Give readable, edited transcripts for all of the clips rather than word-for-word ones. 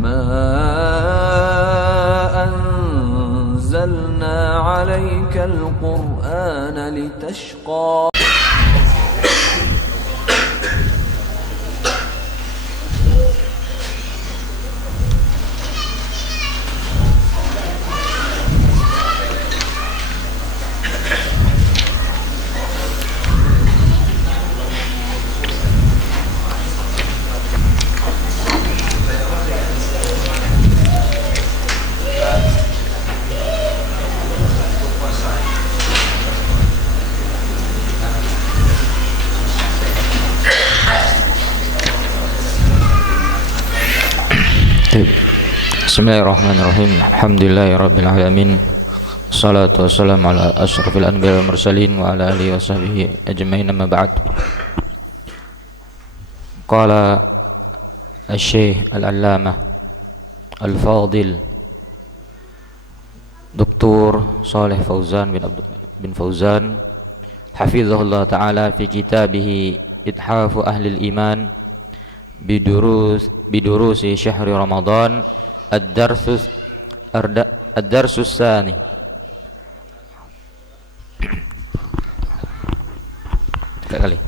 ما أنزلنا عليك القرآن لتشقى. Bismillahirrahmanirrahim. Alhamdulillahirabbil alamin. Wassalatu wassalamu ala asyrafil anbiya'i wal mursalin wa ala alihi washabbihi ajmain, amma ba'd. Qala asy-syekh al-allamah al-fadil Dr. Shalih Fauzan bin Fauzan hafizahullah ta'ala fi kitabih Ithafu Ahlil Iman bidurusi syahri Ramadan ad-darsus tsani. Kali.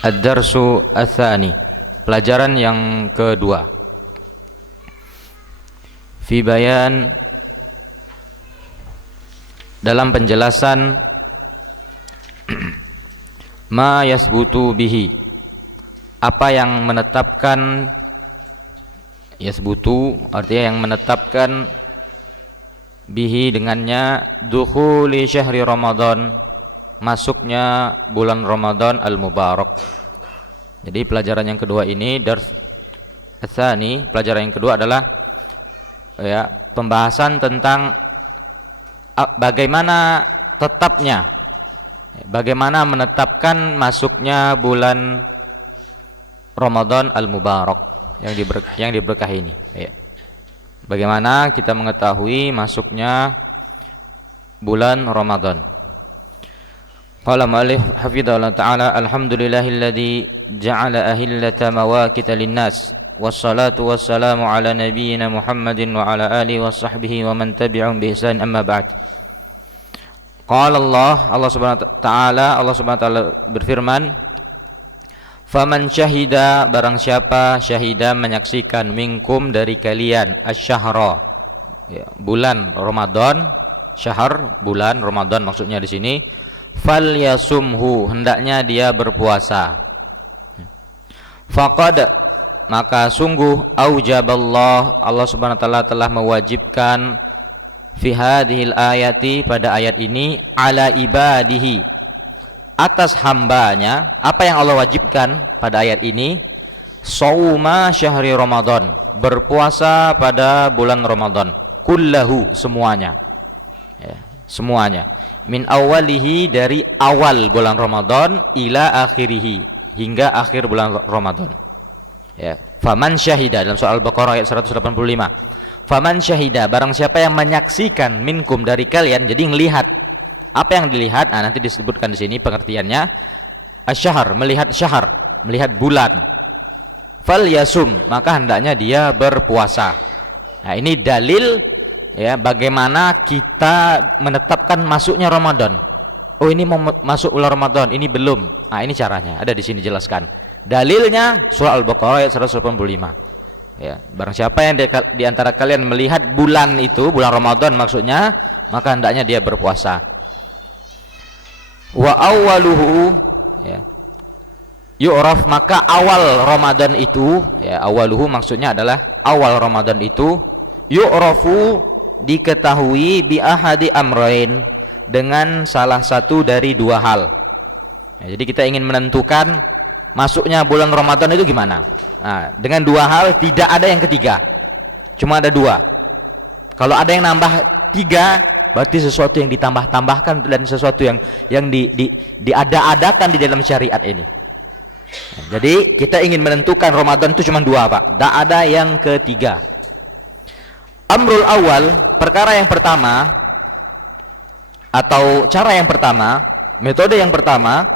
Ad-darsu tsani, pelajaran yang kedua. Fi bayan, dalam penjelasan ma yasbutu bihi, apa yang menetapkan. Yasbutu artinya yang menetapkan, bihi dengannya, dukhuli syahri Ramadan, masuknya bulan Ramadan al-Mubarak. Jadi pelajaran yang kedua ini, dars tsani, pelajaran yang kedua adalah pembahasan tentang bagaimana tetapnya, bagaimana menetapkan masuknya bulan Ramadan al-Mubarak yang diberkahi ini. Bagaimana kita mengetahui masuknya bulan Ramadan. Qala mu'allif hafizahullah ta'ala, alhamdulillahilladzi ja'ala ahillata mawaqita linnas, wassalatu wassalamu ala nabiyyina Muhammadin wa ala alihi washabbihi wa man tabi'ahum bi ihsan, amma ba'd. Qala Allah Subhanahu wa ta'ala berfirman, faman syahida, barang siapa syahida menyaksikan, minkum dari kalian, asyahra, bulan Ramadan, syahr bulan Ramadan maksudnya di sini, falyasumhu, hendaknya dia berpuasa. Faqad, maka sungguh, aujaballah, Allah Subhanahu wa ta'ala telah mewajibkan, fi hadhil ayati, pada ayat ini, ala ibadihi, atas hambanya. Apa yang Allah wajibkan pada ayat ini? Shauma syahri Ramadan, berpuasa pada bulan Ramadan, kullahu, semuanya, semuanya, min awalihi, dari awal bulan Ramadan, ila akhirihi, hingga akhir bulan Ramadan. Faman syahida, dalam surah Al-Baqarah ayat 185, faman syahida, barang siapa yang menyaksikan, minkum dari kalian, jadi melihat. Apa yang dilihat? Nanti disebutkan di sini pengertiannya. Asy-syahr, melihat syahr, melihat bulan. Falyasum, maka hendaknya dia berpuasa. Nah, ini dalil bagaimana kita menetapkan masuknya Ramadan. Oh, ini mau masuk bulan Ramadan, ini belum. Nah, ini caranya. Ada di sini jelaskan. Dalilnya surah Al-Baqarah ayat 185. Barang siapa yang di antara kalian melihat bulan itu, bulan Ramadan maksudnya, maka hendaknya dia berpuasa. Wa awwaluhu, yu'raf, maka awal Ramadan itu, awaluhu maksudnya adalah awal Ramadan itu, yu'rafu, diketahui, bi ahadi amrain, dengan salah satu dari dua hal. Jadi kita ingin menentukan masuknya bulan Ramadan itu gimana? Dengan dua hal, tidak ada yang ketiga, cuma ada dua. Kalau ada yang nambah tiga, berarti sesuatu yang ditambah-tambahkan dan sesuatu yang diada-adakan di dalam syariat ini. Jadi kita ingin menentukan Ramadan itu cuma dua, Pak. Tidak ada yang ketiga. Amrul awal, perkara yang pertama, atau cara yang pertama, metode yang pertama,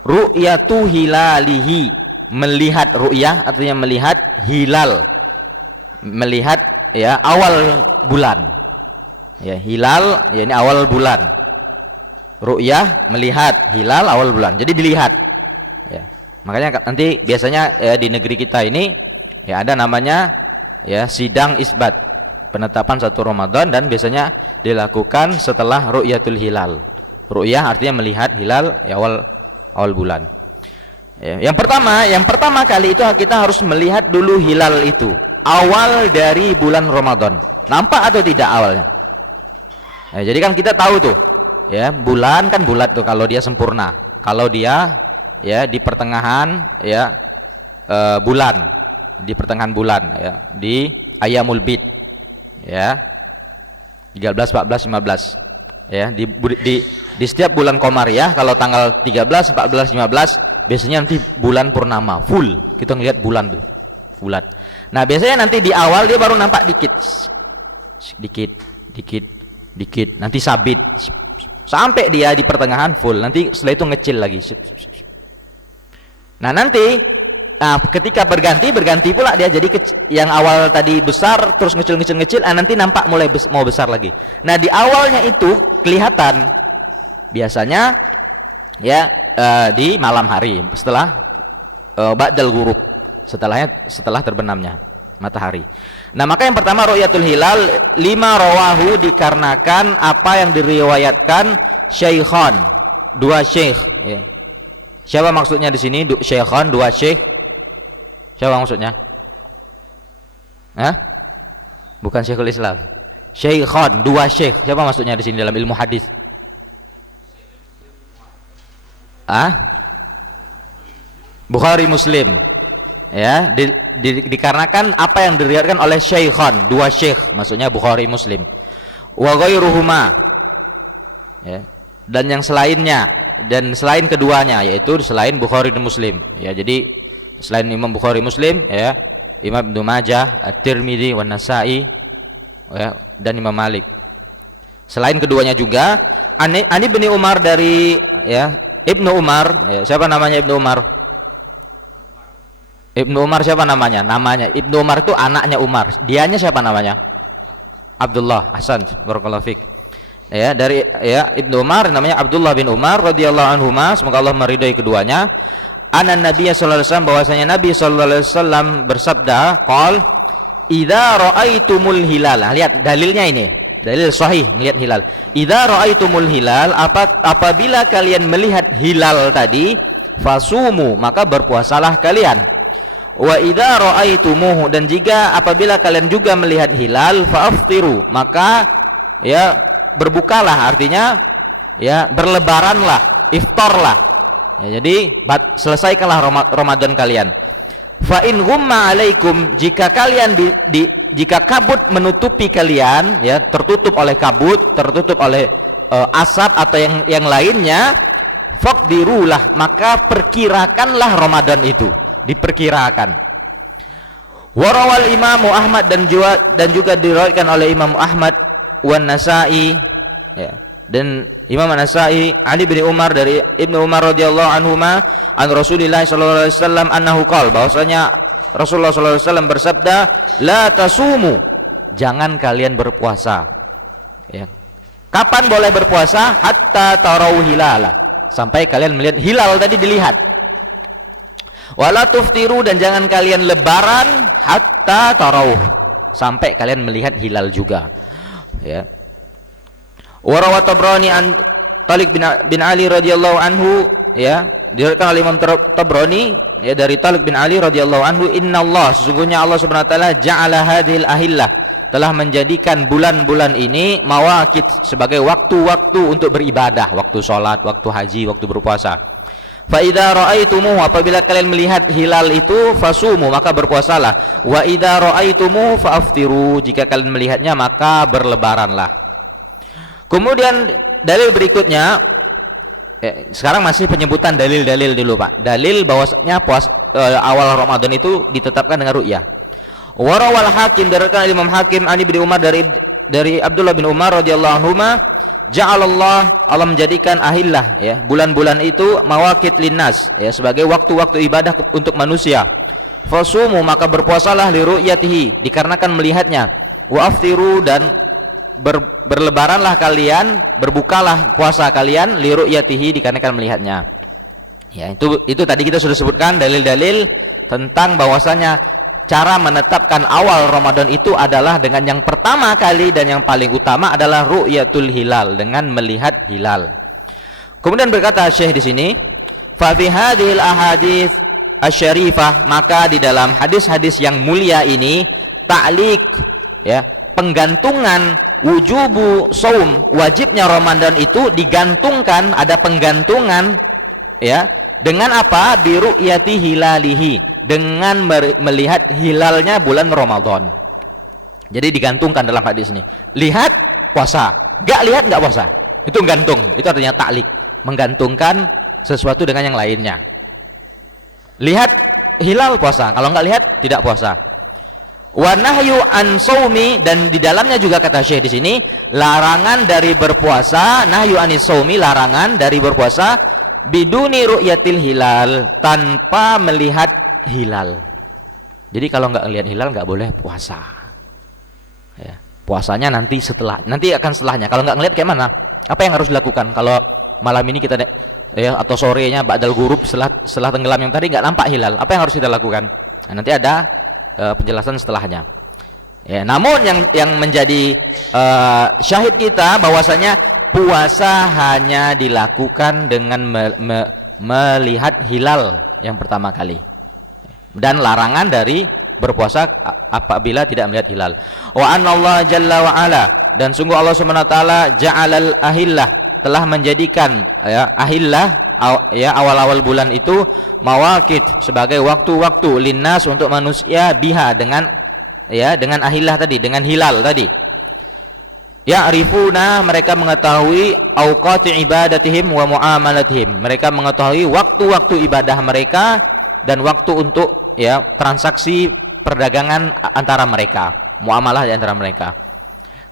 ru'yatu hilalihi, melihat ru'yah artinya melihat hilal, melihat ya awal bulan. Ya, hilal ya ini awal bulan. Ru'yah melihat hilal awal bulan. Jadi dilihat. Ya. Makanya nanti biasanya ya, di negeri kita ini ya ada namanya ya sidang isbat, penetapan 1 Ramadan, dan biasanya dilakukan setelah ru'yatul hilal. Ru'yah artinya melihat hilal ya, awal bulan. Ya, yang pertama kali itu kita harus melihat dulu hilal itu awal dari bulan Ramadan. Nampak atau tidak awalnya? Ya, jadi kan kita tahu tuh, ya bulan kan bulat tuh kalau dia sempurna. Kalau dia ya di pertengahan ya bulan, di pertengahan bulan ya, di Ayyamul Bid ya 13, 14, 15 ya di setiap bulan Komariah kalau tanggal 13, 14, 15 biasanya nanti bulan purnama full, kita ngelihat bulan tuh bulat. Nah biasanya nanti di awal dia baru nampak dikit, nanti sabit sampai dia di pertengahan full, nanti setelah itu ngecil lagi. Nah nanti ketika berganti pula dia jadi yang awal tadi besar terus ngecil, nanti nampak mulai mau besar lagi. Nah di awalnya itu kelihatan biasanya ya di malam hari setelah ba'dal ghurub, setelah terbenamnya matahari. Nah maka yang pertama ru'yatul hilal, 5 rawahu dikarenakan apa yang diriwayatkan syaikhan, 2 syekh ya. Siapa maksudnya di sini syaikhan, 2 syekh? Siapa maksudnya? Hah? Bukan Syekhul Islam. Syaikhan, 2 syekh. Siapa maksudnya di sini dalam ilmu hadis? Bukhari, Muslim. Ya, dikarenakan apa yang diriwayatkan oleh syaikhan, 2 syekh, maksudnya Bukhari, Muslim. Wa ghairuhuma. Ya. Dan yang selainnya, dan selain keduanya, yaitu selain Bukhari dan Muslim. Ya, jadi selain Imam Bukhari, Muslim, ya, Imam Ibnu Majah, At-Tirmidzi, Wan Nasa'i, ya, dan Imam Malik. Selain keduanya juga, Ani bin Umar dari ya Ibnu Umar, ya, siapa namanya Ibnu Umar? Ibnu Umar siapa namanya? Namanya Ibnu Umar itu anaknya Umar. Dianya siapa namanya? Abdullah. Ahsan, barakallahu fik. Ya, dari ya Ibnu Umar namanya Abdullah bin Umar radhiyallahu anhuma, semoga Allah meridai keduanya. Anna Nabiy sallallahu alaihi wasallam, bahwasanya Nabi sallallahu alaihi wasallam bersabda, qol idza raaitumul hilal. Lihat dalilnya ini. Dalil sahih melihat hilal. Idza raaitumul hilal, apabila kalian melihat hilal tadi, fasumu, maka berpuasalah kalian. Wa idza ra'aitumuhu, dan jika apabila kalian juga melihat hilal, fa'aftiru, maka ya berbukalah, artinya ya berlebaranlah, iftarlah. Ya, jadi selesaikanlah Ramadan kalian. Fa in ghumma alaikum, jika kalian jika kabut menutupi kalian, ya tertutup oleh kabut, tertutup oleh asap atau yang lainnya, faqdirulah, maka perkirakanlah Ramadan itu, diperkirakan. Warawal Imam Ahmad, dan juga diriwayatkan oleh Imam Ahmad, wan Nasa'i, ya, dan Imam An-Nasa'i, Ali bin Umar dari Ibnu Umar radhiyallahu anhuma, an Rasulillah sallallahu alaihi wasallam annahu qala, bahwasanya Rasulullah sallallahu alaihi wasallam bersabda, la tasumu, jangan kalian berpuasa. Ya. Kapan boleh berpuasa? Hatta tarau hilala, sampai kalian melihat hilal tadi dilihat. Wala tuftiru, dan jangan kalian lebaran hatta tarau, sampai kalian melihat hilal juga. Ya. Warawat Tabrani an Talik bin Ali radhiyallahu anhu, ya, diriwayatkan oleh Imam Tabrani ya dari Talik bin Ali radhiyallahu anhu, innallah, sesungguhnya Allah Subhanahu wa taala ja'ala hadhil ahillah, telah menjadikan bulan-bulan ini mawaqit, sebagai waktu-waktu untuk beribadah, waktu sholat, waktu haji, waktu berpuasa. Fa idza ra'aitumuhu, apabila kalian melihat hilal itu, fasumu, maka berpuasalah. Wa idza ra'aitumuhu fa'aftiru, jika kalian melihatnya maka berlebaranlah. Kemudian dalil berikutnya, sekarang masih penyebutan dalil-dalil dulu Pak. Dalil bahwasanya awal Ramadan itu ditetapkan dengan ru'yah. Warawal Hakim, dari Imam Hakim, Ali bin Umar dari Abdullah bin Umar radhiyallahu anhuma, Ja'alallah, Allah menjadikan ahillah, ya, bulan-bulan itu mawaqit linnas, ya, sebagai waktu-waktu ibadah untuk manusia. Fasumu, maka berpuasalah li ru'yatihi, dikarenakan melihatnya. Wa aftiru, dan berlebaranlah kalian, berbukalah puasa kalian li ru'yatihi, dikarenakan melihatnya. Ya, itu tadi kita sudah sebutkan dalil-dalil tentang bahwasanya cara menetapkan awal Ramadan itu adalah dengan yang pertama kali dan yang paling utama adalah ru'yatul hilal, dengan melihat hilal. Kemudian berkata Syekh di sini, fa fi hadhil ahadits asy-syarifah, maka di dalam hadis-hadis yang mulia ini ta'liq, ya, penggantungan wujubu shaum, wajibnya Ramadan itu digantungkan, ada penggantungan, ya, dengan apa? Bi ru'yati hilalihi, dengan melihat hilalnya bulan Ramadan. Jadi digantungkan dalam hadis ini. Lihat puasa, enggak lihat enggak puasa. Itu gantung. Itu artinya ta'liq, menggantungkan sesuatu dengan yang lainnya. Lihat hilal puasa, kalau enggak lihat tidak puasa. Wa nahyu an shaumi, dan di dalamnya juga kata Syekh di sini larangan dari berpuasa, nahyu anis shaumi, larangan dari berpuasa biduni ru'yatil hilal, tanpa melihat hilal. Jadi kalau nggak lihat hilal nggak boleh puasa, ya. Puasanya nanti akan setelahnya. Kalau nggak ngelihat kayak mana? Apa yang harus dilakukan? Kalau malam ini kita ya, atau sorenya ba'dal ghurub, setelah tenggelam yang tadi nggak nampak hilal, apa yang harus kita lakukan? Nah, nanti ada penjelasan setelahnya. Ya, namun yang menjadi syahid kita bahwasanya puasa hanya dilakukan dengan melihat hilal yang pertama kali. Dan larangan dari berpuasa apabila tidak melihat hilal. Wa anallahu jalla wa ala, dan sungguh Allah Subhanahu wa taala ja'alal ahillah, telah menjadikan, ya, ahillah, ya, awal-awal bulan itu mawaqit, sebagai waktu-waktu linnas, untuk manusia, biha, dengan, ya, dengan ahillah tadi, dengan hilal tadi. Ya'rifuna, mereka mengetahui awqati ibadatihim wa muamalatihim, mereka mengetahui waktu-waktu ibadah mereka dan waktu untuk, ya, transaksi perdagangan antara mereka, muamalah di antara mereka.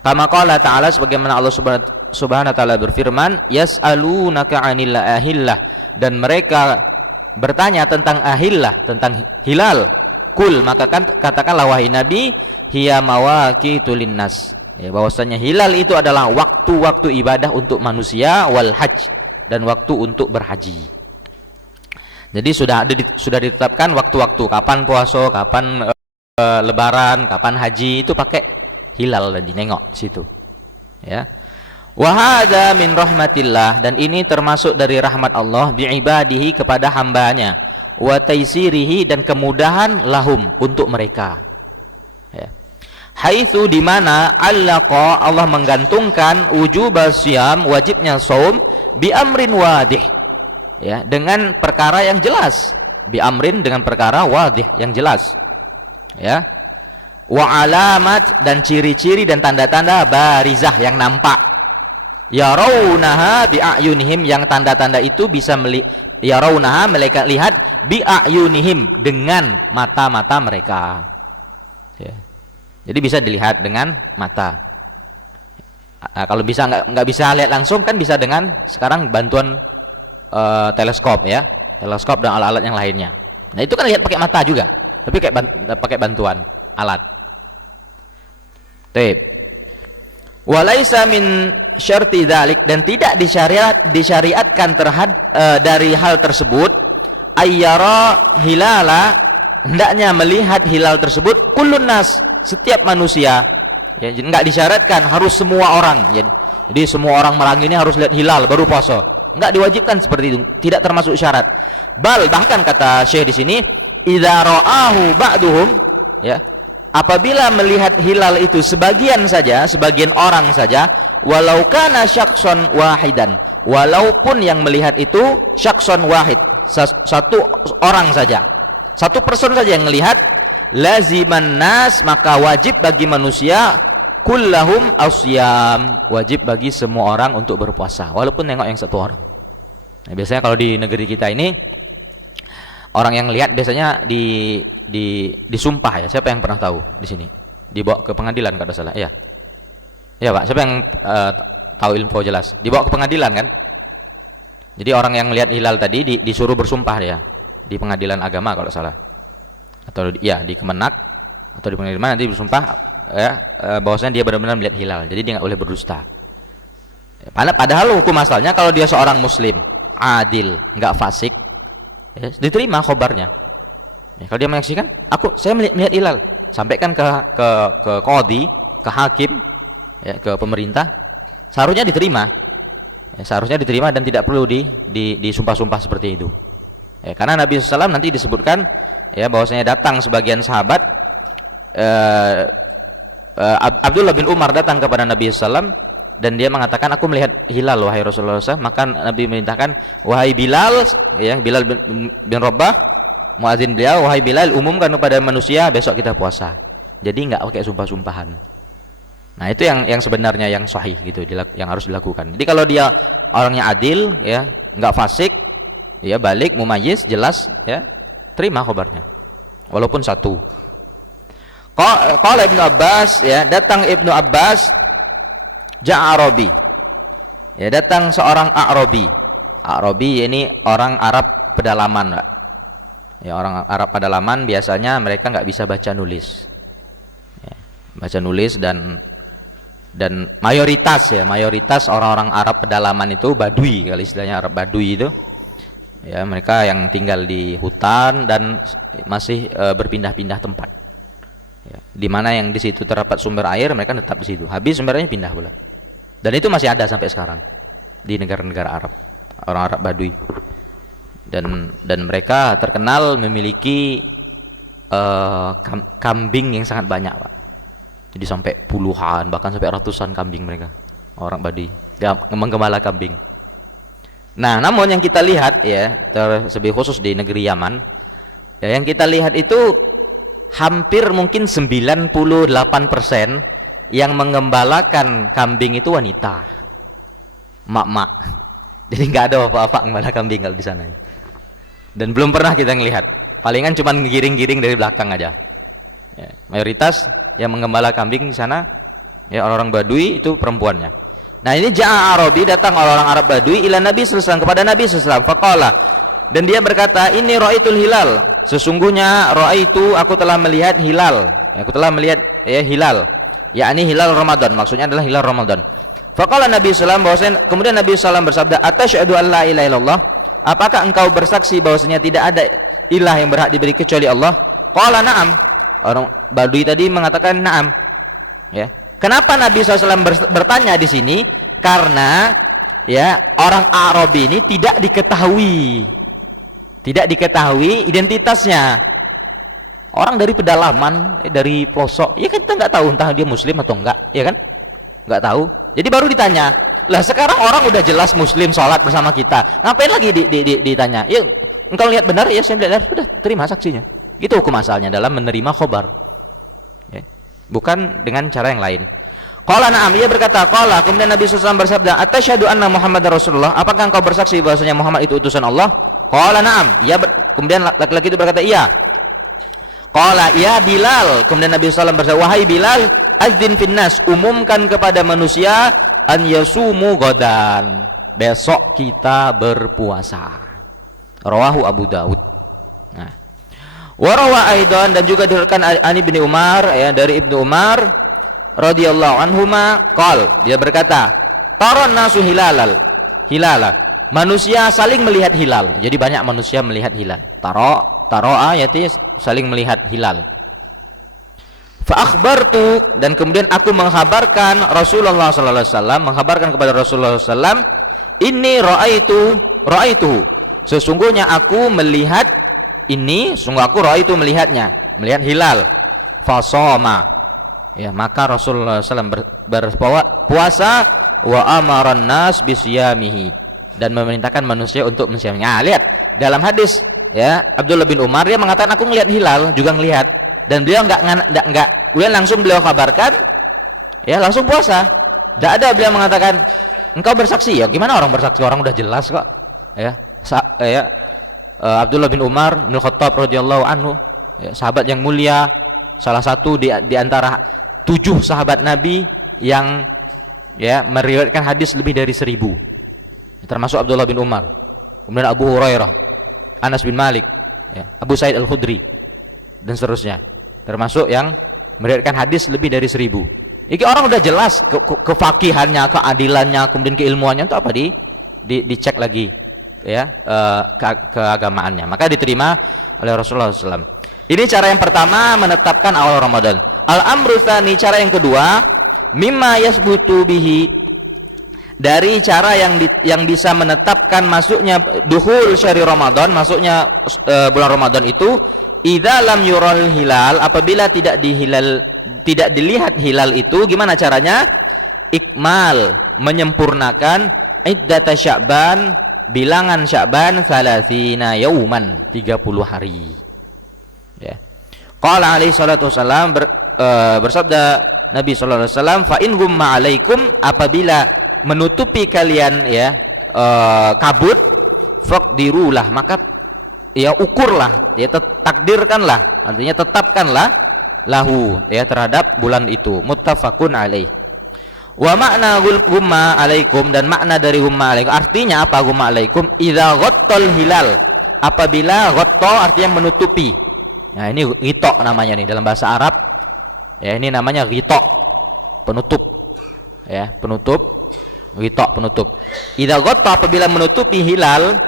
Kama qala ta'ala, sebagaimana Allah Subhanahu wa taala berfirman, yas'alunaka 'anil ahillah, dan mereka bertanya tentang ahillah, tentang hilal. Kul, maka katakanlah wahai Nabi, hiya mawaqitul linnas, ya, bahwasanya hilal itu adalah waktu-waktu ibadah untuk manusia, wal hajj, dan waktu untuk berhaji. Jadi sudah ditetapkan waktu-waktu kapan puasa, kapan lebaran, kapan haji, itu pakai hilal tadi, nengok di situ, ya. Wa hadza min rahmatillah, dan ini termasuk dari rahmat Allah bi ibadihi, kepada hambanya, wa taisirihi, dan kemudahan lahum, untuk mereka, ya. Haitsu, di mana allaqa, Allah menggantungkan wujubas siyam, wajibnya shaum, bi amrin wadih, ya, dengan perkara yang jelas, bi amrin, dengan perkara wadih, yang jelas, ya. Wa alamat, dan ciri-ciri dan tanda-tanda barizah, yang nampak. Yarawunaha bi a'yunihim, yang tanda-tanda itu bisa yarawunaha, mereka lihat, bi a'yunihim, dengan mata-mata mereka, ya. Jadi bisa dilihat dengan mata. Kalau bisa nggak bisa lihat langsung, kan bisa dengan sekarang bantuan teleskop, ya, teleskop dan alat-alat yang lainnya. Nah, itu kan lihat pakai mata juga, tapi pakai bantuan alat. Taib. Walaisa min syarti dzalik, dan tidak disyariatkan dari hal tersebut, ayyara hilala, hendaknya melihat hilal tersebut, kullun nas, setiap manusia, ya. Jadi enggak disyaratkan harus semua orang, jadi semua orang Merangi ini harus lihat hilal baru puasa, enggak diwajibkan seperti itu, tidak termasuk syarat. Bahkan kata Syekh di sini, idza ra'ahu ba'duhum, ya, apabila melihat hilal itu sebagian orang saja, walau kana syakhsan wahidan, walaupun yang melihat itu syakhsan wahid, satu orang saja, satu person saja yang melihat, laziman nas, maka wajib bagi manusia, kullahum asyam, wajib bagi semua orang untuk berpuasa, walaupun nengok yang satu orang. Nah, biasanya kalau di negeri kita ini, orang yang lihat biasanya disumpah, ya. Siapa yang pernah tahu di sini? Dibawa ke pengadilan kalau salah, ya. Ya, Pak. Siapa yang tahu info jelas, dibawa ke pengadilan kan. Jadi orang yang melihat hilal tadi disuruh bersumpah dia di pengadilan agama kalau salah, atau ya di Kemenak atau di pengadilan mana, nanti bersumpah ya bahwasanya dia benar-benar melihat hilal. Jadi dia nggak boleh berdusta. Padahal hukum asalnya kalau dia seorang muslim adil, nggak fasik, ya, diterima khobarnya. Ya, kalau dia menyaksikan, saya melihat hilal, sampaikan ke qadhi, ke hakim, ya, ke pemerintah, seharusnya diterima. Ya, seharusnya diterima dan tidak perlu disumpah-sumpah seperti itu. Ya, karena Nabi SAW nanti disebutkan ya bahwasanya datang sebagian sahabat, Abdullah bin Umar datang kepada Nabi SAW dan dia mengatakan, aku melihat hilal wahai Rasulullah SAW. Maka Nabi memerintahkan, wahai Bilal, ya Bilal bin Rabah, muadzin beliau, wahai Bilal, umumkan kepada manusia besok kita puasa. Jadi nggak pakai sumpah-sumpahan. Nah itu yang sebenarnya yang sahih gitu, yang harus dilakukan. Jadi kalau dia orangnya adil, ya nggak fasik, ya balik, mumayyiz, jelas, ya terima khobarnya, walaupun satu. Qala Ibnu Abbas, ya datang Ibnu Abbas, Ja'arabi, ya datang seorang A'rabi. A'rabi ini orang Arab pedalaman, Pak. Ya orang Arab pedalaman biasanya mereka nggak bisa baca nulis, ya, baca nulis dan mayoritas orang-orang Arab pedalaman itu Badui, kalau istilahnya Arab Badui itu, ya mereka yang tinggal di hutan dan masih berpindah-pindah tempat, ya, di mana yang di situ terdapat sumber air mereka tetap di situ, habis sumber airnya pindah pula, dan itu masih ada sampai sekarang di negara-negara Arab, orang Arab Badui, dan mereka terkenal memiliki kambing yang sangat banyak, Pak. Jadi sampai puluhan, bahkan sampai ratusan kambing mereka, orang Badui, ya, menggembala kambing. Nah, namun yang kita lihat ya, lebih khusus di negeri Yaman, ya, yang kita lihat itu hampir mungkin 98% yang mengembalakan kambing itu wanita, mak-mak. Jadi nggak ada bapak-bapak gembala kambing kalau di sana. Dan belum pernah kita ngelihat, palingan cuma giring-giring dari belakang aja. Ya, mayoritas yang menggembala kambing di sana ya orang-orang Badui itu perempuannya. Nah ini Ja'a Arabi, datang orang-orang Arab Badui ila Nabi sallallahu alaihi wasallam, kepada Nabi sallallahu alaihi wasallam, faqala, dan dia berkata, ini ra'aitul hilal, sesungguhnya ra'aitu, aku telah melihat hilal, ya, aku telah melihat ya hilal, yakni hilal Ramadan, maksudnya adalah hilal Ramadan. Faqala Nabi sallallahu alaihi wasallam, kemudian Nabi sallallahu alaihi wasallam bersabda, atasyhadu an la ilaha illallah, apakah engkau bersaksi bahwasanya tidak ada ilah yang berhak diberi kecuali Allah? Qala na'am, orang Badui tadi mengatakan na'am. Ya. Kenapa Nabi SAW bertanya di sini? Karena ya orang Arabi ini tidak diketahui identitasnya. Orang dari pedalaman, dari pelosok, ya kan kita nggak tahu entah dia Muslim atau enggak, ya kan? Nggak tahu. Jadi baru ditanya. Lah sekarang orang udah jelas Muslim, sholat bersama kita. Ngapain lagi ditanya? Ya engkau lihat benar, ya saya lihat, sudah terima saksinya. Itu hukum asalnya dalam menerima khobar, ya. Bukan dengan cara yang lain. Qala na'am, ia berkata, qala, kemudian Nabi SAW bersabda, atasyhadu anna Muhammadar Rasulullah, apakah engkau bersaksi bahwasanya Muhammad itu utusan Allah? Qala na'am, kemudian laki-laki itu berkata, iya. Qala ya Bilal, kemudian Nabi SAW bersabda, wahai Bilal, azdin finnas, umumkan kepada manusia, an yasumu godan, besok kita berpuasa. Rawahu Abu Dawud. Nah, warawa aidan, dan juga diriwayatkan an Ibnu Umar, ya dari Ibnu Umar radhiyallahu anhuma, qol, dia berkata, taron nasu hilala, manusia saling melihat hilal. Jadi banyak manusia melihat hilal. Taro'a yaitu saling melihat hilal. Fa akhbartu, dan kemudian aku menghabarkan Rasulullah sallallahu alaihi wasallam, menghabarkan kepada Rasulullah sallallahu alaihi wasallam, inni ra'aitu, sesungguhnya aku melihat ini, sungguh aku ra'aitu melihatnya, melihat hilal. Fasoma, ya maka Rasulullah SAW berpuasa, wa amaran nas bisyamihi, dan memerintahkan manusia untuk mensyaminya. Nah, lihat dalam hadis ya Abdullah bin Umar, dia mengatakan aku melihat hilal, juga melihat, dan beliau enggak beliau langsung beliau kabarkan, ya langsung puasa. Tidak ada beliau mengatakan engkau bersaksi, ya gimana orang bersaksi, orang udah jelas kok, ya. Abdullah bin Umar bin Khattab radhiyallahu anhu, ya, sahabat yang mulia, salah satu di antara 7 sahabat Nabi yang ya meriwayatkan hadis lebih dari 1000. Termasuk Abdullah bin Umar, kemudian Abu Hurairah, Anas bin Malik, ya, Abu Sa'id Al-Khudri dan seterusnya. Termasuk yang meriwayatkan hadis lebih dari 1000. Ini orang udah jelas kefakihannya, keadilannya, kemudian keilmuannya itu apa dicek lagi, ya, keagamaannya. Maka diterima oleh Rasulullah SAW. Ini cara yang pertama menetapkan awal Ramadan. Al-amru tsani, cara yang kedua, mimma yasbutu bihi, dari cara yang bisa menetapkan masuknya duhul syahri Ramadan, masuknya bulan Ramadan itu, idza lam yural hilal, apabila tidak dilihat hilal itu, gimana caranya? Ikmal, menyempurnakan iddata Sya'ban, bilangan Sya'ban 30 yauman, 30 hari. Ya. Qala alaihi salatu wasallam, bersabda Nabi sallallahu alaihi wasallam, fa in gumma alaikum, apabila menutupi kalian, ya, kabut, faqdirulah, maka ya ukurlah, ya takdirkanlah, artinya tetapkanlah lahu, ya, terhadap bulan itu. Muttafaqun alaih. Wa makna gumma alaikum, dan makna dari gumma alaikum, artinya apa gumma alaikum? Idza ghattal hilal, apabila ghatta artinya menutupi. Nah, ini ghita namanya nih dalam bahasa Arab. Ya, ini namanya ghita, penutup. Ya, penutup. Ghita, penutup. Idza ghatta, apabila menutupi hilal,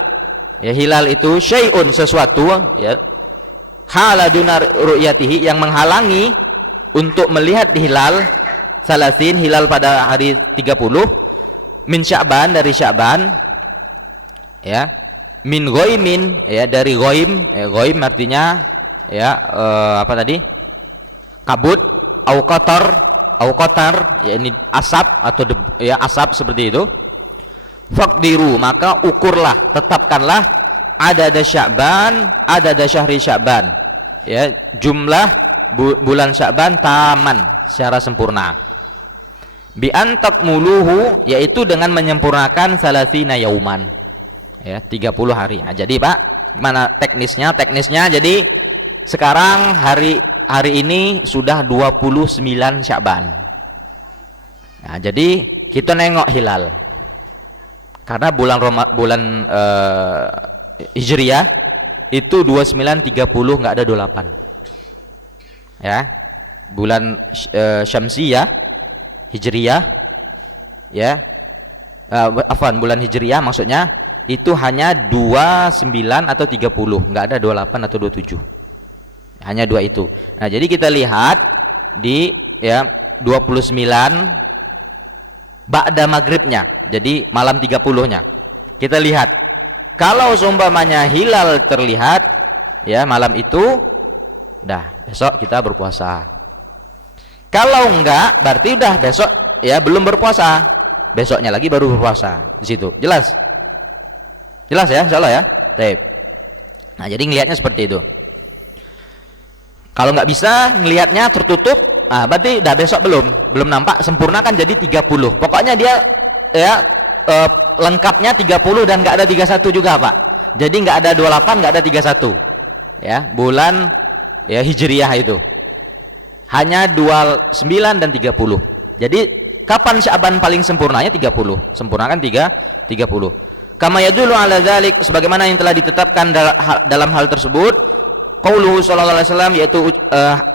ya, hilal itu syai'un, sesuatu, ya, haladuna ru'yatihi, yang menghalangi untuk melihat hilal, salasin, hilal pada hari 30, min Sya'ban, dari Sya'ban, ya, min ghoimin, ya, dari ghoim, ya, ghoim artinya, ya, apa tadi? Kabut, au qatar, ya, ini asap atau ya, asap seperti itu. Faqdiru, maka ukurlah, tetapkanlah adada Sya'ban, adada syahri Sya'ban, ya, jumlah bulan Sya'ban taman, secara sempurna. Bi antak muluhu, yaitu dengan menyempurnakan salasina yauman, ya, 30 hari. Nah, jadi Pak, gimana teknisnya? Teknisnya jadi sekarang hari ini sudah 29 Sya'ban. Nah, jadi kita nengok hilal. Karena bulan Hijriyah itu 29 30, enggak ada 28. Ya. Bulan Syamsiyah Hijriyah, ya. Bulan Hijriyah maksudnya itu hanya 29 atau 30, enggak ada 28 atau 27. Hanya dua itu. Nah, jadi kita lihat di, ya, 29 ba'da maghribnya. Jadi malam 30-nya. Kita lihat. Kalau seumpamanya hilal terlihat, ya, malam itu, dah, besok kita berpuasa. Kalau enggak, berarti udah besok, ya, belum berpuasa. Besoknya lagi baru berpuasa. Di situ. Jelas? Jelas ya, insyaallah ya. Baik. Nah, jadi ngelihatnya seperti itu. Kalau nggak bisa ngelihatnya tertutup, berarti udah besok belum nampak sempurna, kan jadi 30. Pokoknya dia, ya, lengkapnya 30 dan nggak ada 31 juga, Pak. Jadi nggak ada 28, nggak ada 31. Ya, bulan, ya, Hijriyah itu. Hanya 29 dan 30. Jadi kapan Sya'ban paling sempurnanya? 30. Sempurnakan 30. Kama yadullu ala dzalik, sebagaimana yang telah ditetapkan dalam hal tersebut. Qauluhu sallallahu alaihi wasallam, yaitu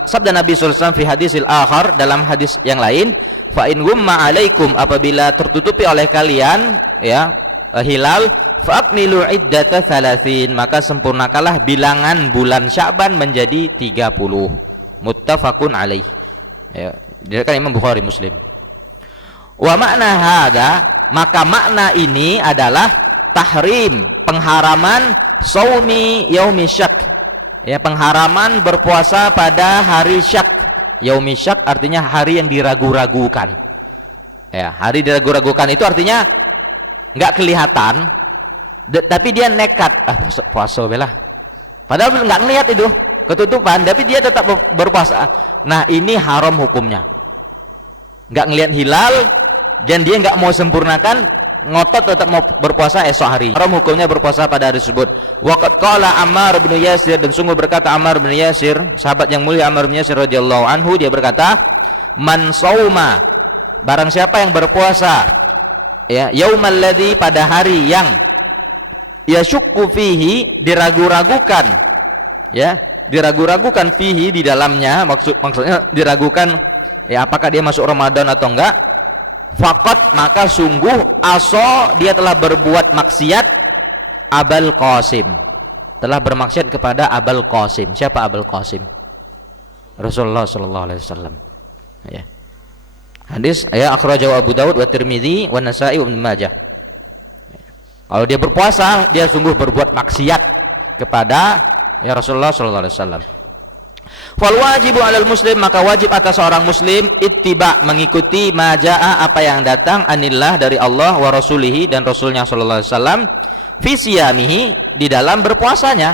sabda Nabi sallallahu alaihi wasallam fi hadisil akhar, dalam hadis yang lain, fa in gumma alaikum, apabila tertutupi oleh kalian, ya, hilal, fa akmilu iddata 30, maka sempurnakanlah bilangan bulan Sya'ban menjadi 30. Muttafaqun alaih. Ya, diriwayatkan Imam Bukhari, Muslim. Wa makna hada, maka makna ini adalah tahrim, pengharaman saumi yaumi syak. Ya, pengharaman berpuasa pada hari syak. Yaumi syak artinya hari yang diragu-ragukan. Ya, hari diragu-ragukan itu artinya nggak kelihatan, tapi dia nekat. Puasa belah. Padahal nggak ngelihat itu, ketutupan, tapi dia tetap berpuasa. Nah, ini haram hukumnya. Nggak ngelihat hilal dan dia nggak mau sempurnakan, ngotot tetap mau berpuasa esok hari. Haram hukumnya berpuasa pada hari tersebut. Waqad qala Ammar bin Yasir, dan sungguh berkata Ammar bin Yasir, sahabat yang mulia Ammar bin Yasir radhiyallahu anhu, dia berkata, man sauma, barang siapa yang berpuasa ya yaumal ladzi pada hari yang yasyukku fihi diragu-ragukan ya diragu-ragukan fihi di dalamnya, maksudnya diragukan ya apakah dia masuk Ramadan atau enggak, faqat maka sungguh aso dia telah berbuat maksiat Abul Qasim, telah bermaksiat kepada Abul Qasim. Siapa Abul Qasim? Rasulullah sallallahu alaihi wasallam ya. Hadis ya akhrajahu Abu Daud wa Tirmidzi wa Nasa'i wa Ibnu Majah. Kalau dia berpuasa, dia sungguh berbuat maksiat kepada ya Rasulullah sallallahu alaihi wasallam. Fal wajibu 'alal muslim, maka wajib atas seorang muslim ittiba, mengikuti majaa apa yang datang anillah dari Allah wa rasulihi dan rasulnya sallallahu alaihi wasallam fi siyamihi di dalam berpuasanya.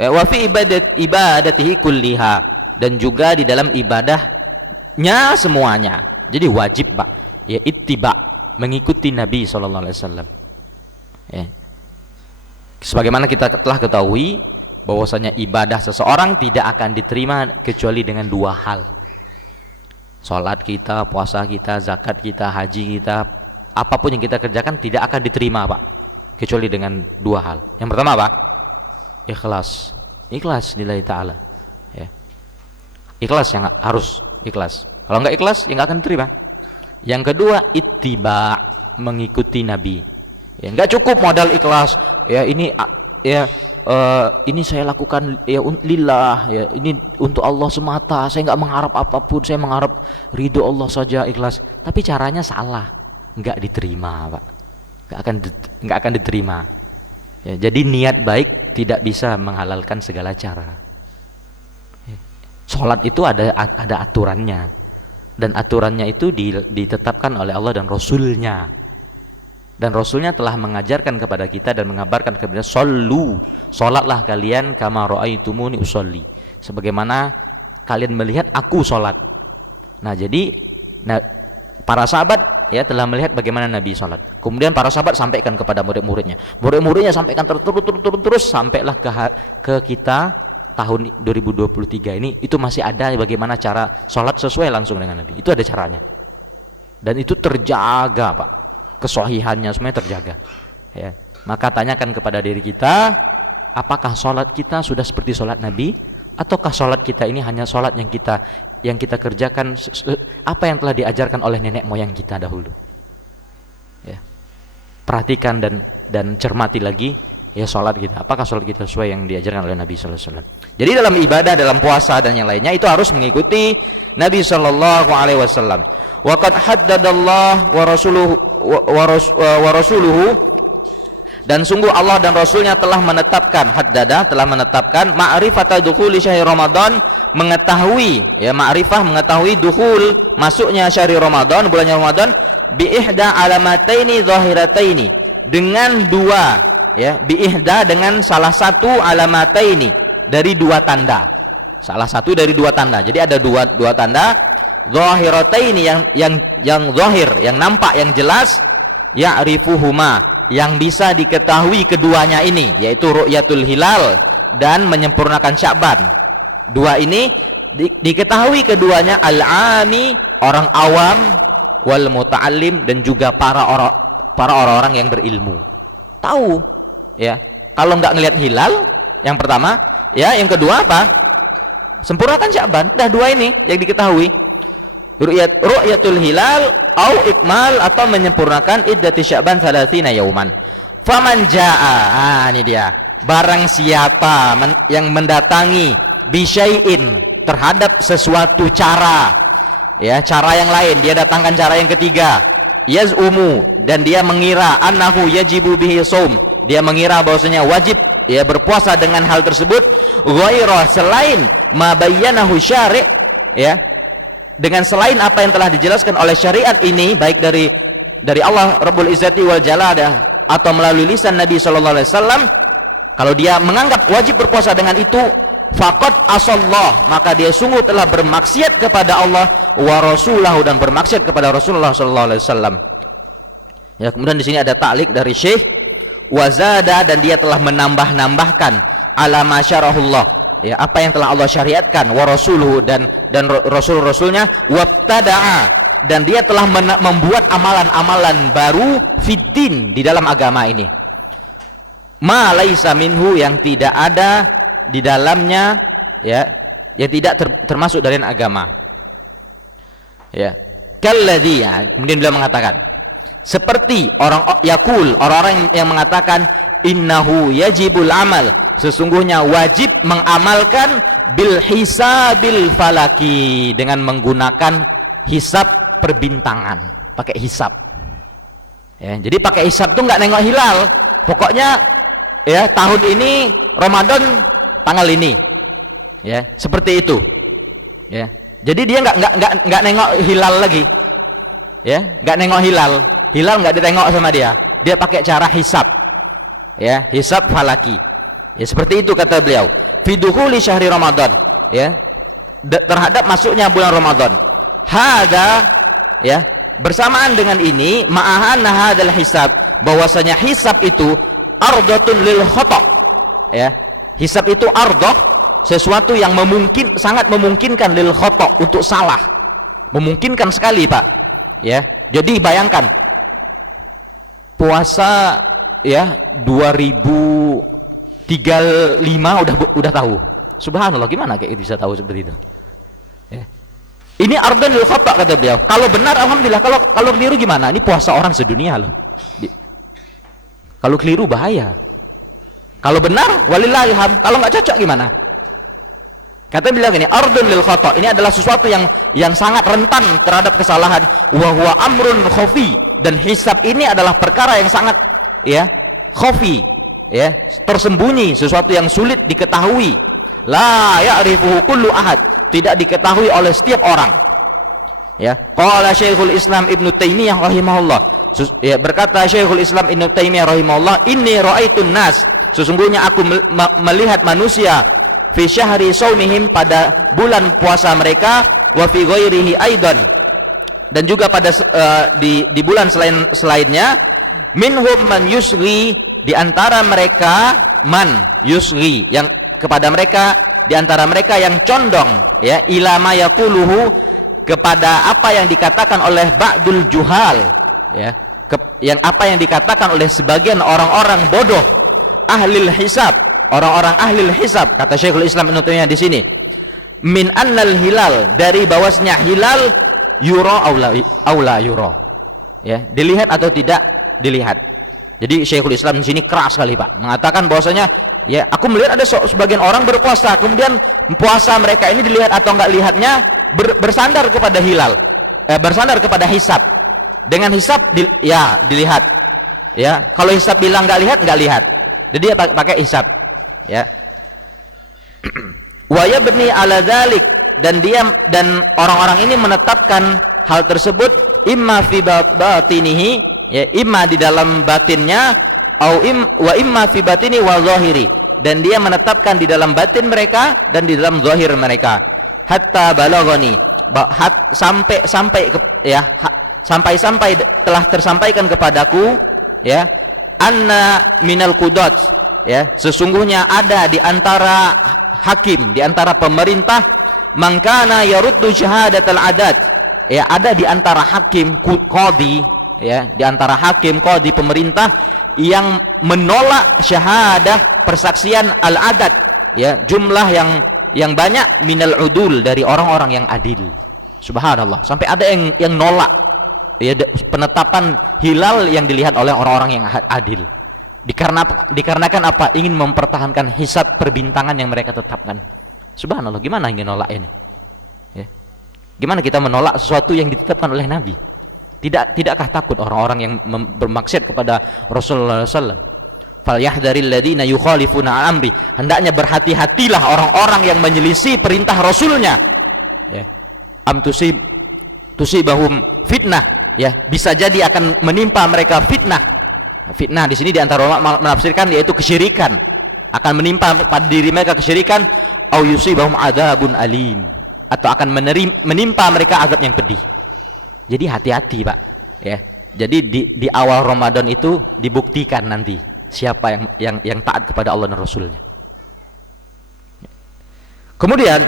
Wa fi ibadatihi kulliha, dan juga di dalam ibadahnya semuanya. Jadi wajib, Pak, ya ittiba, mengikuti Nabi sallallahu alaihi wasallam. Ya. Sebagaimana kita telah ketahui bahwasanya ibadah seseorang tidak akan diterima kecuali dengan dua hal. Salat kita, puasa kita, zakat kita, haji kita, apapun yang kita kerjakan tidak akan diterima, Pak, kecuali dengan dua hal. Yang pertama apa? Ikhlas. Ikhlas lillahi ta'ala ya. Ikhlas, yang harus ikhlas. Kalau enggak ikhlas ya enggak akan diterima. Yang kedua ittiba, mengikuti Nabi. Ya, enggak cukup modal ikhlas. Ya ini ya ini saya lakukan ya lillah, ya ini untuk Allah semata. Saya enggak mengharap apapun, saya mengharap ridho Allah saja, ikhlas. Tapi caranya salah, enggak diterima, Pak. Enggak akan diterima. Ya, jadi niat baik tidak bisa menghalalkan segala cara. Ya. Salat itu ada aturannya, dan aturannya itu ditetapkan oleh Allah dan Rasulnya. Dan Rasulnya telah mengajarkan kepada kita dan mengabarkan kepada kita, sallu, salatlah kalian kama ra'aitumuni usolli, sebagaimana kalian melihat aku salat. Nah jadi para sahabat ya telah melihat bagaimana Nabi salat. Kemudian para sahabat sampaikan kepada murid-muridnya. Murid-muridnya sampaikan terus sampailah ke kita tahun 2023 ini, itu masih ada bagaimana cara salat sesuai langsung dengan Nabi. Itu ada caranya. Dan itu terjaga, Pak. Kesohihannya semuanya terjaga ya. Maka tanyakan kepada diri kita, apakah sholat kita sudah seperti sholat Nabi, ataukah sholat kita ini hanya sholat yang kita kerjakan apa yang telah diajarkan oleh nenek moyang kita dahulu ya. Perhatikan dan cermati lagi ya sholat kita, apakah sholat kita sesuai yang diajarkan oleh Nabi sallallahu alaihi wasallam. Jadi dalam ibadah, dalam puasa dan yang lainnya itu harus mengikuti Nabi sallallahu alaihi wasallam. Wa qad haddadallahu wa rasuluhu dan sungguh Allah dan Rasulnya telah menetapkan, telah menetapkan ma'rifata dukhuli syahri Ramadan, mengetahui ya, ma'rifah mengetahui dukhul, masuknya syahri Ramadan, bulannya Ramadan, bi ihda alamataini zahirataini, dengan dua ya, bi ihda dengan salah satu alamataini, dari dua tanda. Salah satu dari dua tanda. Jadi ada dua tanda zahirataini, yang zahir, yang nampak, yang jelas, ya'rifuhuma, yang bisa diketahui keduanya ini, yaitu ru'yatul hilal dan menyempurnakan Sya'ban. Dua ini diketahui keduanya al-ami, orang awam, wal muta'allim, dan juga para orang-orang yang berilmu. Tahu ya, kalau nggak ngelihat hilal yang pertama ya, yang kedua apa? Sempurnakan Sya'ban. Dah dua ini yang diketahui. Ru'yatul hilal au ikmal, atau menyempurnakan iddati Sya'ban 30 yauman. Faman jaa, ini dia. Barang siapa yang mendatangi bisyai'in, terhadap sesuatu cara, ya, cara yang lain, dia datangkan cara yang ketiga, yaz'umu, dan dia mengira annahu yajibu bihi shaum, dia mengira bahwasanya wajib ya berpuasa dengan hal tersebut, ghaira, selain ma bayyanahu syari', ya, dengan selain apa yang telah dijelaskan oleh syariat ini, baik dari Allah Rabbul Izzati wal Jalala atau melalui lisan Nabi sallallahu alaihi wasallam, kalau dia menganggap wajib berpuasa dengan itu, faqad asallah, maka dia sungguh telah bermaksiat kepada Allah wa rasulahu, dan bermaksiat kepada Rasulullah sallallahu alaihi wasallam. Ya, kemudian di sini ada ta'liq dari Syekh, wazada, dan dia telah menambahkan ala masyarahullah, ya, apa yang telah Allah syariatkan, wa rasuluhu, dan rasul-rasulnya, wabtada'a, dan dia telah membuat amalan-amalan baru fiddin, di dalam agama ini, ma laisa minhu, yang tidak ada di dalamnya, ya, yang tidak termasuk dari agama, ya. Kalladzi, ya, kemudian beliau mengatakan seperti orang-orang yang mengatakan innahu yajibul amal, sesungguhnya wajib mengamalkan bil hisabil falaki, dengan menggunakan hisab perbintangan, pakai hisab, ya. Jadi pakai hisab tuh nggak nengok hilal, pokoknya ya tahun ini Ramadan tanggal ini, ya, seperti itu, ya. Jadi dia nggak nengok hilal lagi, ya, nggak nengok hilal nggak ditengok sama dia pakai cara hisab, ya, hisab falaki, ya, seperti itu kata beliau. Fidukhuli syahri Ramadan, ya, terhadap masuknya bulan Ramadan. Hada, ya, bersamaan dengan ini, ma'ahana hadal hisab, bahwasanya hisab itu ardatun lil khata', ya, hisab itu ardah, sesuatu yang sangat memungkinkan lil khata', untuk salah, memungkinkan sekali, Pak, ya. Jadi bayangkan puasa, ya, 2035 udah tahu. Subhanallah, gimana kayak bisa tahu seperti itu, ya. Ini ardhan lil khata' kata beliau. Kalau benar alhamdulillah, kalau keliru gimana? Ini puasa orang sedunia loh. Kalau keliru bahaya. Kalau benar walillahilham, kalau nggak cocok gimana? Kata beliau gini, ardun lil khata', ini adalah sesuatu yang sangat rentan terhadap kesalahan, wa huwa amrun khafi, dan hisab ini adalah perkara yang sangat, ya, khafi, ya, tersembunyi, sesuatu yang sulit diketahui. La ya'rifuhu kullu ahad, tidak diketahui oleh setiap orang, ya. Qala Syekhul Islam Ibnu Taimiyah rahimahullah, ya, berkata Syekhul Islam Ibnu Taimiyah rahimahullah, inni ra'aitun nas, sesungguhnya aku melihat manusia, fi syahri shaumihim, pada bulan puasa mereka, wa fi ghairihi aidan, dan juga pada di bulan selainnya, minhum man yusghi, di antara mereka man yusghi, yang kepada mereka, di antara mereka yang condong, ya, ila ma yaquluhu, kepada apa yang dikatakan oleh ba'dul juhal, ya, yang apa yang dikatakan oleh sebagian orang-orang bodoh, ahlil hisab, orang-orang ahlil hisab, kata Syekhul Islam Ibnu Taimiyah di sini, min annal hilal, dari bahwasanya hilal yura aula yura, ya, dilihat atau tidak dilihat. Jadi Syekhul Islam di sini keras sekali, Pak, mengatakan bahwasanya, ya, aku melihat ada sebagian orang berpuasa, kemudian puasa mereka ini dilihat atau enggak lihatnya bersandar kepada hilal, bersandar kepada hisab. Dengan hisab ya dilihat, ya. Kalau hisab bilang enggak lihat, jadi dia pakai hisab, ya. Wa yabni ala dzalik, dan orang-orang ini menetapkan hal tersebut imma fi batinihi, ya, imma di dalam batinnya, wa imma fi batini wa zahiri, dan dia menetapkan di dalam batin mereka dan di dalam zahir mereka. Hatta balaghani, sampai telah tersampaikan kepadaku, ya, anna minal qudat, ya, sesungguhnya ada di antara hakim, di antara pemerintah, mangkana yaruddu syahadatal adat, ya, ada di antara hakim qadhi, ya, di antara hakim qadhi pemerintah yang menolak syahadah persaksian al-adat, ya, jumlah yang banyak, minal udul, dari orang-orang yang adil. Subhanallah, sampai ada yang nolak, ya, penetapan hilal yang dilihat oleh orang-orang yang adil. Dikarenakan apa? Ingin mempertahankan hisab perbintangan yang mereka tetapkan. Subhanallah, gimana ingin nolak ini, ya? Gimana kita menolak sesuatu yang ditetapkan oleh Nabi? Tidakkah takut orang-orang yang bermaksiat kepada Rasulullah SAW? Falyahdharil ladzina yukhalifuna amri, hendaknya berhati-hatilah orang-orang yang menyelisih perintah Rasulnya, ya. Tusibahum fitnah, ya, bisa jadi akan menimpa mereka fitnah. Fitnah di sini di antara ulama menafsirkan yaitu kesyirikan, akan menimpa pada diri mereka kesyirikan, au yusibahum adzabun alim, atau akan menimpa mereka azab yang pedih. Jadi hati-hati, Pak, ya. Jadi di awal Ramadan itu dibuktikan nanti siapa yang taat kepada Allah dan Rasulnya. Kemudian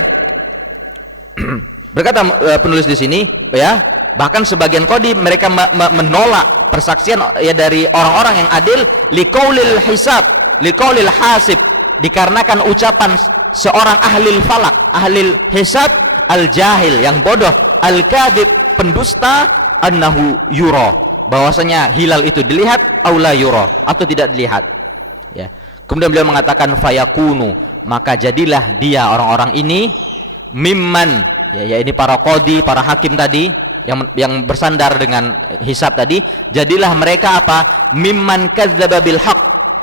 berkata penulis di sini, ya, Bahkan sebagian qadi mereka menolak persaksian ya dari orang-orang yang adil liqaulil hisab, liqaulil hasib, dikarenakan ucapan seorang ahli falak, ahli hisab, al-jahil yang bodoh, al-kadhib pendusta, annahu yura, bahwasanya hilal itu dilihat, aula yura, atau tidak dilihat. Ya. Kemudian beliau mengatakan fayakunu, maka jadilah dia orang-orang ini mimman, ya ini para qadi, para hakim tadi yang bersandar dengan hisab tadi, jadilah mereka apa? Mimman kadzdzaba bil haqq,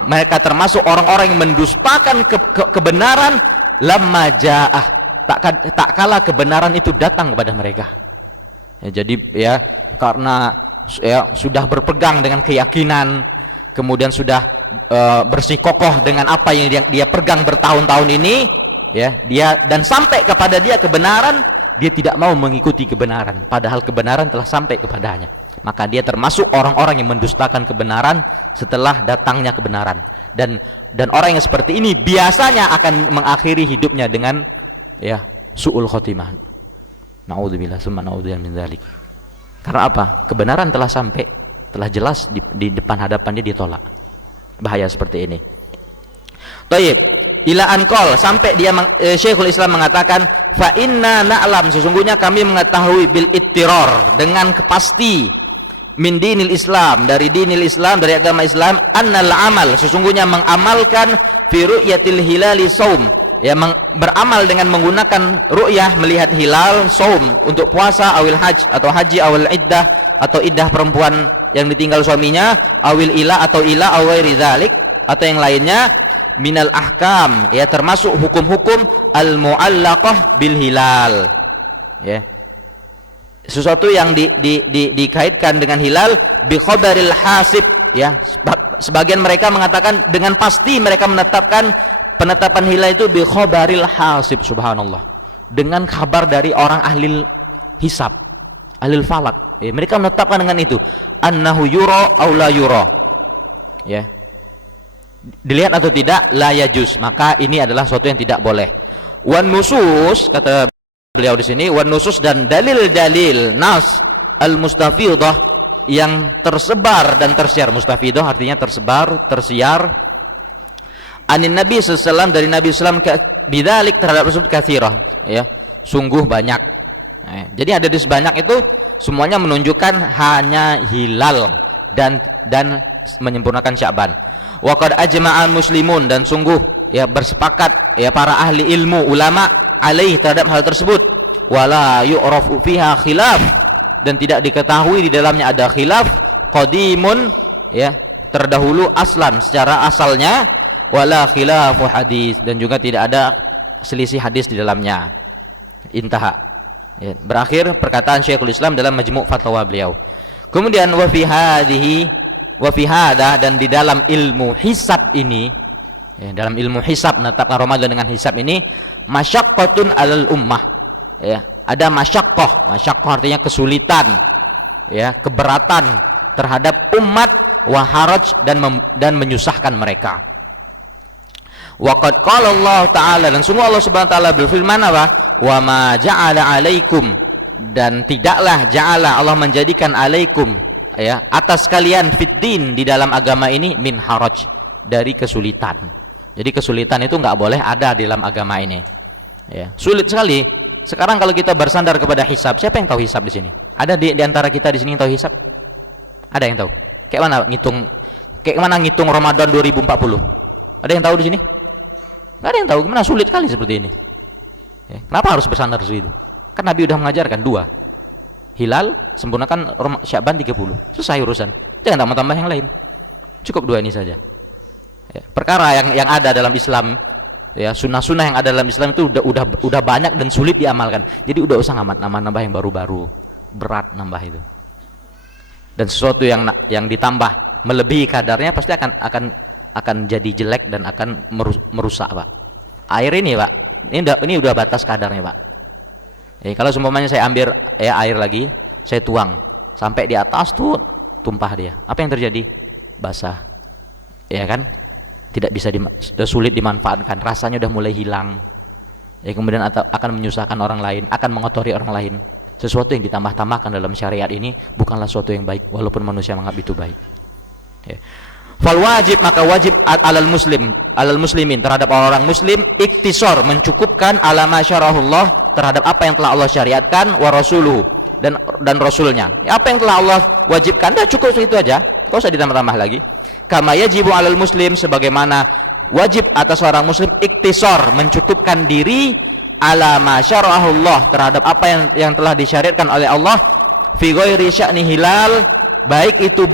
mereka termasuk orang-orang yang mendustakan kebenaran lamma ja'ah, tak kala kebenaran itu datang kepada mereka. Ya, jadi ya karena ya sudah berpegang dengan keyakinan, kemudian sudah bersikokoh dengan apa yang dia pegang bertahun-tahun ini, ya dia, dan sampai kepada dia kebenaran, dia tidak mau mengikuti kebenaran padahal kebenaran telah sampai kepadanya, maka dia termasuk orang-orang yang mendustakan kebenaran setelah datangnya kebenaran. Dan orang yang seperti ini biasanya akan mengakhiri hidupnya dengan ya su'ul khotimah. Na'udzubillah summa na'udzubillah min dzalik. Karena apa? Kebenaran telah sampai, telah jelas di depan hadapan dia, ditolak. Bahaya seperti ini. Baik, ila anqol, sampai dia Syekhul Islam mengatakan fa inna na'lam, sesungguhnya kami mengetahui bil ittirar, dengan kepasti, min dinil Islam, dari dinil Islam, dari agama Islam, annal amal, sesungguhnya mengamalkan fi ru'yatil hilali saum, ya beramal dengan menggunakan ru'yah, melihat hilal, saum untuk puasa, awil haj atau haji, awil iddah atau iddah perempuan yang ditinggal suaminya, awil ila atau ila, awairi dzalik atau yang lainnya, minal ahkam, ya termasuk hukum-hukum al muallaqah bil hilal, ya sesuatu yang dikaitkan dengan hilal, bi khabaril hasib, ya sebagian mereka mengatakan dengan pasti mereka menetapkan penetapan hilal itu bi khabaril hasib, subhanallah, dengan kabar dari orang ahli hisab, ahli falak, ya, mereka menetapkan dengan itu, annahu yura aw la yura, ya dilihat atau tidak, la yajuz, maka ini adalah sesuatu yang tidak boleh. Wan nusus, kata beliau di sini, wan nusus, dan dalil-dalil nas al mustafidah yang tersebar dan tersiar. Mustafidah artinya tersebar, tersiar, anin nabi sallallahu, dari nabi sallallahu bidzalik, terhadap tersebut katsirah, ya sungguh banyak. Jadi hadis banyak itu semuanya menunjukkan hanya hilal dan menyempurnakan Sya'ban. Wa qad ajma'al muslimun, dan sungguh ya bersepakat ya para ahli ilmu, ulama alaih, terhadap hal tersebut. Wala yu'rafu fiha khilaf, dan tidak diketahui di dalamnya ada khilaf, qadimun, ya terdahulu, aslan secara asalnya, wala khilafu hadis, dan juga tidak ada selisih hadis di dalamnya. Intaha, ya, berakhir perkataan Syekhul Islam dalam Majmu' Fatwa beliau. Kemudian wa fi hadhihi wa fi hada, dan di dalam ilmu hisab ini, ya, dalam ilmu hisab, menetapkan Ramadan dengan hisab ini, masyaqqatun alal ummah, ya ada masyaqqah, masyaqqah artinya kesulitan, ya keberatan terhadap umat, wa haraj, dan menyusahkan mereka. Wa qad qala Allah taala, dan sungguh Allah Subhanahu wa taala berfirman apa? Wa ma ja'ala alaikum, dan tidaklah ja'ala, Allah menjadikan alaikum, ya atas kalian, fiddin, di dalam agama ini, min haraj, dari kesulitan. Jadi kesulitan itu nggak boleh ada di dalam agama ini, ya sulit sekali. Sekarang kalau kita bersandar kepada hisab, siapa yang tahu hisab di sini? Ada di antara kita di sini yang tahu hisab? Ada yang tahu? Kayak mana ngitung Ramadan 2040? Ada yang tahu di sini? Nggak ada yang tahu. Gimana, sulit kali seperti ini, ya, kenapa harus bersandar di situ? Kan Nabi udah mengajarkan 2, hilal, sempurnakan Sya'ban 30, selesai urusan, jangan tambah-tambah yang lain, cukup 2 ini saja, ya, perkara yang ada dalam Islam, ya sunnah-sunnah yang ada dalam Islam itu udah banyak dan sulit diamalkan, jadi udah usah nambah yang baru-baru, berat nambah itu. Dan sesuatu yang ditambah melebihi kadarnya pasti akan jadi jelek dan akan merusak, Pak. Air ini, Pak, ini udah batas kadarnya, Pak. Kalau seumpamanya saya ambil air lagi, saya tuang sampai di atas tuh tumpah dia, apa yang terjadi? Basah, ya kan? Tidak bisa sulit dimanfaatkan, rasanya udah mulai hilang, ya kemudian akan menyusahkan orang lain, akan mengotori orang lain. Sesuatu yang ditambah-tambahkan dalam syariat ini bukanlah sesuatu yang baik, walaupun manusia menganggap itu baik. Ya. Fal wajib, maka wajib alal muslimin, terhadap orang muslim, iktisar, mencukupkan ala ma syarahullah, terhadap apa yang telah Allah syariatkan, wa rasuluhu, dan rasulnya. Ya, apa yang telah Allah wajibkan, dah cukup segitu aja, enggak usah ditambah-tambah lagi. Kama yajibu alal muslim, sebagaimana wajib atas orang muslim iktisar, mencukupkan diri ala ma syarahullah, terhadap apa yang telah disyariatkan oleh Allah, fi ghairi sya'ni hilal, baik itu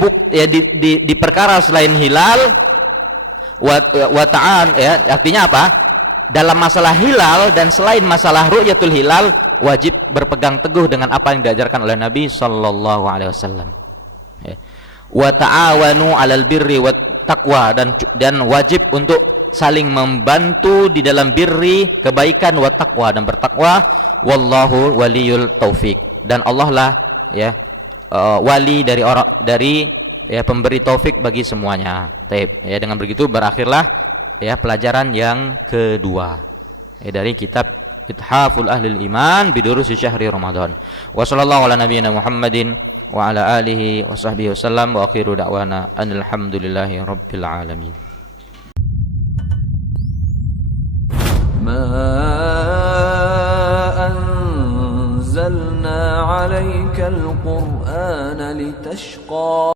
di perkara selain hilal, wa ta'an, ya, artinya apa? Dalam masalah hilal dan selain masalah ru'yatul hilal, wajib berpegang teguh dengan apa yang diajarkan oleh Nabi sallallahu alaihi wasallam. Ya. Wa ta'awanu 'alal birri wat taqwa, dan wajib untuk saling membantu di dalam birri, kebaikan, wa taqwa, dan bertakwa. Wallahu waliyul taufik, dan Allah lah, ya, wali dari ya, pemberi taufik bagi semuanya. Taib. Ya, dengan begitu berakhirlah, ya, pelajaran yang kedua, ya, dari kitab Ithaful Ahlil Iman bidurusi syahri Ramadan. Wa sallallahu ala nabiyyina Muhammadin wa ala alihi wa sahbihi wasallam, wa akhiru da'wana alhamdulillahi rabbil alamin. ما أنزلنا عليك القرآن لتشقى